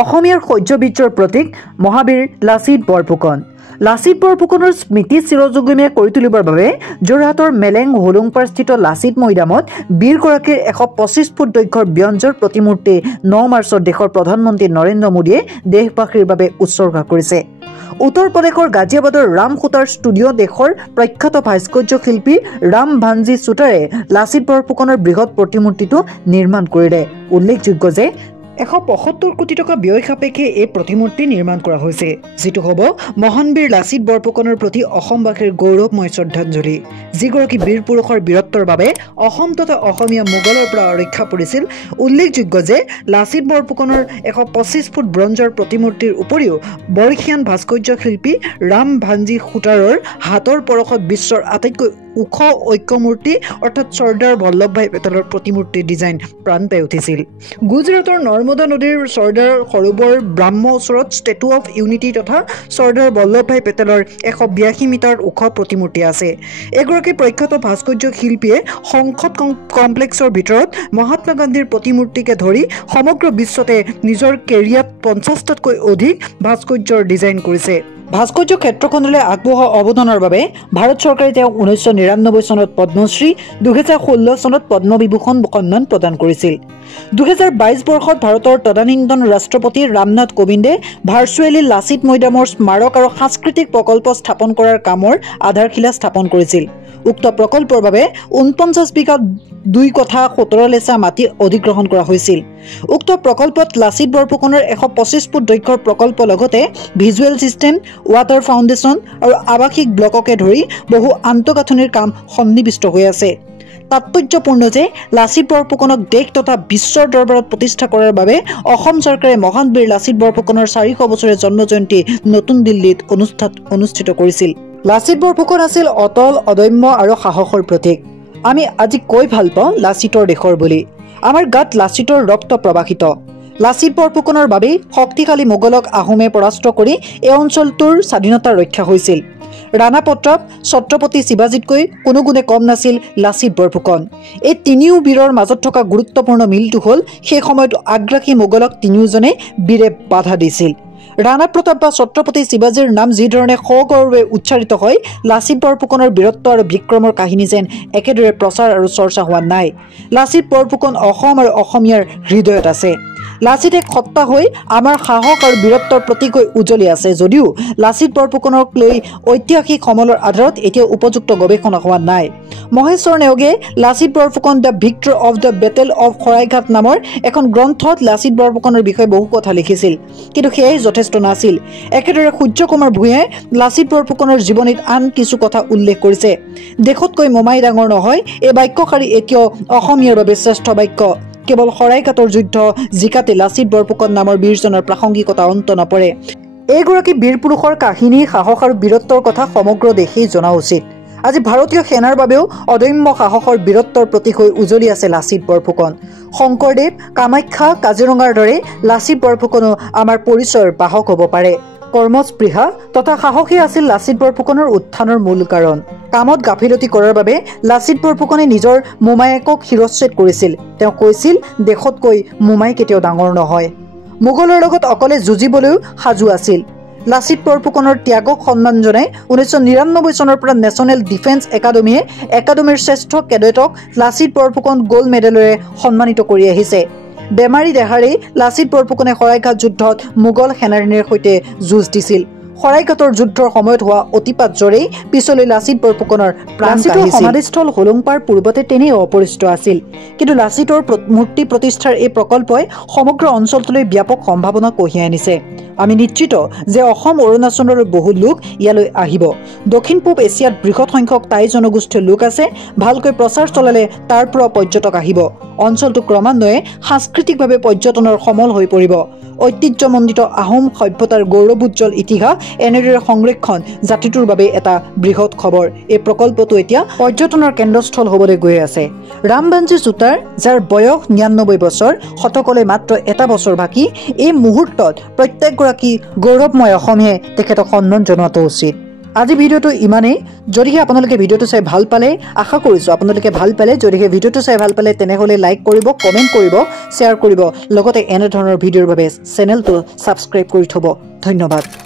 অসমীয়াৰ শৌৰ্যবীৰ্যৰ প্ৰতীক মহাবীৰ লাচিত বৰফুকন। লাচিত বৰফুকনৰ স্মৃতি চিৰযুগমীয়া কৰি তুলিবৰ বাবে যোৰহাটৰ মেলেং হোলোংপাৰস্থিত লাচিত মৈদামত বীৰগৰাকীৰ ১২৫ ফুট দৈৰ্ঘ্যৰ ব্যঞ্জৰ প্ৰতিমূৰ্তি ৯ মাৰ্চত দেশৰ প্ৰধানমন্ত্ৰী নৰেন্দ্ৰ মোদীয়ে দেশবাসীৰ বাবে উৎসৰ্গা কৰিছে। উত্তৰ প্ৰদেশৰ গাজিয়াবাদৰ ৰাম সুতাৰ ষ্টুডিঅ' দেশৰ প্ৰখ্যাত ভাস্কৰ্য শিল্পী ৰাম ভাঞ্জি সুতাৰে লাচিত বৰফুকনৰ বৃহৎ প্ৰতিমূৰ্তিটো নিৰ্মাণ কৰিলে। উল্লেখযোগ্য যে ১৭৫ কোটি টকা ব্যয় সাপেক্ষে এই প্ৰতিমূৰ্তি নিৰ্মাণ কৰা হৈছে, যিটো হ'ব মহান বীৰ লাচিত বৰফুকনৰ প্ৰতি অসমবাসীৰ গৌৰৱময় শ্ৰদ্ধাঞ্জলি, যিগৰাকী বীৰ পুৰুষৰ বীৰত্বৰ বাবে অসম তথা অসমীয়া মোগলৰ পৰা ৰক্ষা পৰিছিল। উল্লেখযোগ্য যে লাচিত বৰফুকনৰ ১২৫ ফুট ব্ৰঞ্জৰ প্ৰতিমূৰ্তিৰ উপৰিও বৰ্ষীয়ান ভাস্কৰ্য শিল্পী ৰাম ভাঞ্জি সুতাৰৰ হাতৰ পৰশত বিশ্বৰ আটাইতকৈ ওখ ঐক্যমূৰ্তি অৰ্থাৎ চৰ্দাৰ বল্লভভাই পেটেলৰ প্ৰতিমূৰ্তিৰ ডিজাইন প্ৰাণ পাই উঠিছিল। গুজৰাটৰ নৰ্মদা নদীৰ চৰ্দাৰ সৰোবৰ ব্ৰাহ্ম ওচৰত ষ্টেটু অফ ইউনিটি তথা চৰ্দাৰ বল্লভভাই পেটেলৰ ১৮২ মিটাৰ ওখ প্ৰতিমূৰ্তি আছে। এগৰাকী প্ৰখ্যাত ভাস্কৰ্য শিল্পীয়ে সংসদ কমপ্লেক্সৰ ভিতৰত মহাত্মা গান্ধীৰ প্ৰতিমূৰ্তিকে ধৰি সমগ্ৰ বিশ্বতে নিজৰ কেৰিয়াৰত ৫০টাতকৈ অধিক ভাস্কৰ্যৰ ডিজাইন কৰিছে। ভাস্কৰ্য ক্ষেত্ৰখনলৈ আগবঢ়োৱা অৱদানৰ বাবে ভাৰত চৰকাৰে তেওঁক ১৯৯৯ চনত পদ্মশ্ৰী, ২০১৬ চনত পদ্মবিভূষণ সন্মান প্ৰদান কৰিছিল। ২০২২ বৰ্ষত ভাৰতৰ তদানীন্তন ৰাষ্ট্ৰপতি ৰামনাথ কোবিন্দে ভাৰ্চুৱেলি লাচিত মৈদামৰ স্মাৰক আৰু সাংস্কৃতিক প্ৰকল্প স্থাপন কৰাৰ কামৰ আধাৰশিলা স্থাপন কৰিছিল। উক্ত প্ৰকল্পৰ বাবে ৪৯ বিঘা ২.১৭ লেচা মাটি অধিগ্ৰহণ কৰা হৈছিল। উক্ত প্ৰকল্পত লাচিত বৰফুকনৰ ১২৫ ফুট দৈৰ্ঘ্যৰ প্ৰকল্প লগতে ভিজুৱেল ছিষ্টেম, ৱাটাৰ ফাউণ্ডেশ্যন আৰু আৱাসিক ব্লককে ধৰি বহু আন্তঃগাঁথনিৰ কাম সন্নিৱিষ্ট হৈ আছে। তাৎপৰ্যপূৰ্ণ যে লাচিত বৰফুকনক দেশ তথা বিশ্বৰ দৰবাৰত প্ৰতিষ্ঠা কৰাৰ বাবে অসম চৰকাৰে মহান বীৰ লাচিত বৰফুকনৰ ৪০০ বছৰীয়া জন্মজয়ন্তী নতুন দিল্লীত অনুষ্ঠিত কৰিছিল। লাচিত বৰফুকন আছিল অটল, অদম্য আৰু সাহসৰ প্ৰতীক। আমি আজি কৈ ভাল পাওঁ লাচিতৰ দেশৰ বুলি। আমাৰ গাত লাচিতৰ ৰক্ত প্ৰবাহিত। লাচিত বৰফুকনৰ বাবেই শক্তিশালী মোগলক আহোমে পৰাস্ত কৰি এই অঞ্চলটোৰ স্বাধীনতা ৰক্ষা হৈছিল। ৰাণা প্ৰতাপ, ছত্ৰপতি শিৱাজীতকৈ কোনো গুণে কম নাছিল লাচিত বৰফুকন। এই তিনিও বীৰৰ মাজত থকা গুৰুত্বপূৰ্ণ মিলটো হ'ল সেই সময়ত আগ্ৰাসী মোগলক তিনিওজনে বীৰে বাধা দিছিল। ৰাণা প্ৰতাপ বা ছত্ৰপতি শিৱাজীৰ নাম যিধৰণে সগৌৰৱে উচ্চাৰিত হয়, লাচিত বৰফুকনৰ বীৰত্ব আৰু বিক্ৰমৰ কাহিনী যেন একেদৰে প্ৰচাৰ আৰু চৰ্চা হোৱা নাই। লাচিত বৰফুকন অসম আৰু অসমীয়াৰ হৃদয়ত আছে। লাচিত এক সত্তা হৈ আমাৰ সাহস আৰু বীৰত্বৰ প্ৰতীক হৈ উজ্বলি আছে যদিও লাচিত বৰফুকনক লৈ ঐতিহাসিক সমলৰ আধাৰত এতিয়াও উপযুক্ত গৱেষণা হোৱা নাই। মহেশ্বৰ নেওগে Lachit Borphukan the Victor of the battle of Saraighat নামৰ এখন গ্ৰন্থত লাচিত বৰফুকনৰ বিষয়ে বহু কথা লিখিছিল, কিন্তু সেয়াই যথেষ্ট নাছিল। একেদৰে সূৰ্য কুমাৰ ভূঞাই লাচিত বৰফুকনৰ জীৱনীত আন কিছু কথা উল্লেখ কৰিছে। দেশতকৈ মোমাই ডাঙৰ নহয়, এই বাক্যশাৰী এতিয়াও অসমীয়াৰ বাবে শ্ৰেষ্ঠ বাক্য। কেৱল শৰাইঘাটৰ যুদ্ধ জিকাতে লাচিত বৰফুকন নামৰ বীৰজনৰ প্ৰাসংগিকতা অন্ত নপৰে। এইগৰাকী বীৰ পুৰুষৰ কাহিনী, সাহস আৰু বীৰত্বৰ কথা সমগ্ৰ দেশেই জনা উচিত। আজি ভাৰতীয় সেনাৰ বাবেও অদম্য সাহসৰ বীৰত্বৰ প্ৰতীক হৈ উজ্বলি আছে লাচিত বৰফুকন। শংকৰদেৱ, কামাখ্যা, কাজিৰঙাৰ দৰে লাচিত বৰফুকনো আমাৰ পৰিচয়ৰ বাহক হ'ব পাৰে। কৰ্মস্পৃহা তথা সাহসী আছিল লাচিত বৰফুকনৰ উত্থানৰ মূল কাৰণ। কামত গাফিলতি কৰাৰ বাবে লাচিত বৰফুকনে নিজৰ মোমায়েকক শিৰচ্ছেদ কৰিছিল। তেওঁ কৈছিল, দেশতকৈ মোমাই কেতিয়াও ডাঙৰ নহয়। মোগলৰ লগত অকলে যুঁজিবলৈও সাজু আছিল। লাচিত বৰফুকনৰ ত্যাগক সন্মান জনাই ১৯৯৯ চনৰ পৰা নেশ্যনেল ডিফেন্স একাডেমীয়ে একাডেমীৰ শ্ৰেষ্ঠ কেডেটক লাচিত বৰফুকন গ'ল্ড মেডেলেৰে সন্মানিত কৰি আহিছে। বেমাৰী দেহাৰেই লাচিত বৰফুকনে শৰাইঘাট যুদ্ধত মোগল সেনাবাহিনীৰ সৈতে যুঁজ দিছিল। শৰাইঘাটৰ যুদ্ধৰ সময়ত হোৱা অতিপাত জ্বৰেই পিছলৈ লাচিত বৰফুকনৰ প্ৰাণ কাঢ়িছিল। সমাধিস্থল হোলোংপাৰ পূৰ্বতে তেনেই অপৰিচিত আছিল, কিন্তু লাচিতৰ মূৰ্তি প্ৰতিষ্ঠাৰ এই প্ৰকল্পই সমগ্ৰ অঞ্চলটোলৈ ব্যাপক সম্ভাৱনা কঢ়িয়াই আনিছে। আমি নিশ্চিত যে অসম, অৰুণাচলৰ বহু লোক ইয়ালৈ আহিব। দক্ষিণ পূব এছিয়াত বৃহৎ সংখ্যক টাই জনগোষ্ঠীৰ লোক আছে। ভালকৈ প্ৰচাৰ চলালে তাৰ পৰা পৰ্যটক আহিব। অঞ্চলটো ক্ৰমান্বয়ে সাংস্কৃতিকভাৱে পৰ্যটনৰ সমল হৈ পৰিব। ঐতিহ্যমণ্ডিত আহোম সভ্যতাৰ গৌৰৱোজ্জ্বল ইতিহাস এনেদৰে সংৰক্ষণ জাতিটোৰ বাবে এটা বৃহৎ খবৰ। এই প্ৰকল্পটো এতিয়া পৰ্যটনৰ কেন্দ্ৰস্থল হ'বলৈ গৈ আছে। ৰাম ভাঞ্জি সুতাৰ, যাৰ বয়স ৯৯ বছৰ, শতকলৈ মাত্ৰ এটা বছৰ বাকী, এই মুহূৰ্তত প্ৰত্যেকগৰাকী গৌৰৱময় অসমীয়াই তেখেতক সন্মান জনোৱাটো উচিত। আজি ভিডিঅ'টো ইমানেই যদিহে আপোনালোকে ভিডিঅ'টো চাই ভাল পালে আশা কৰিছোঁ আপোনালোকে ভাল পালে যদিহে ভিডিঅ'টো চাই ভাল পালে তেনেহ'লে লাইক কৰিব কমেণ্ট কৰিব শ্বেয়াৰ কৰিব লগতে এনে ধৰণৰ ভিডিঅ'ৰ বাবে চেনেলটো ছাবস্ক্ৰাইব কৰি থ'ব ধন্যবাদ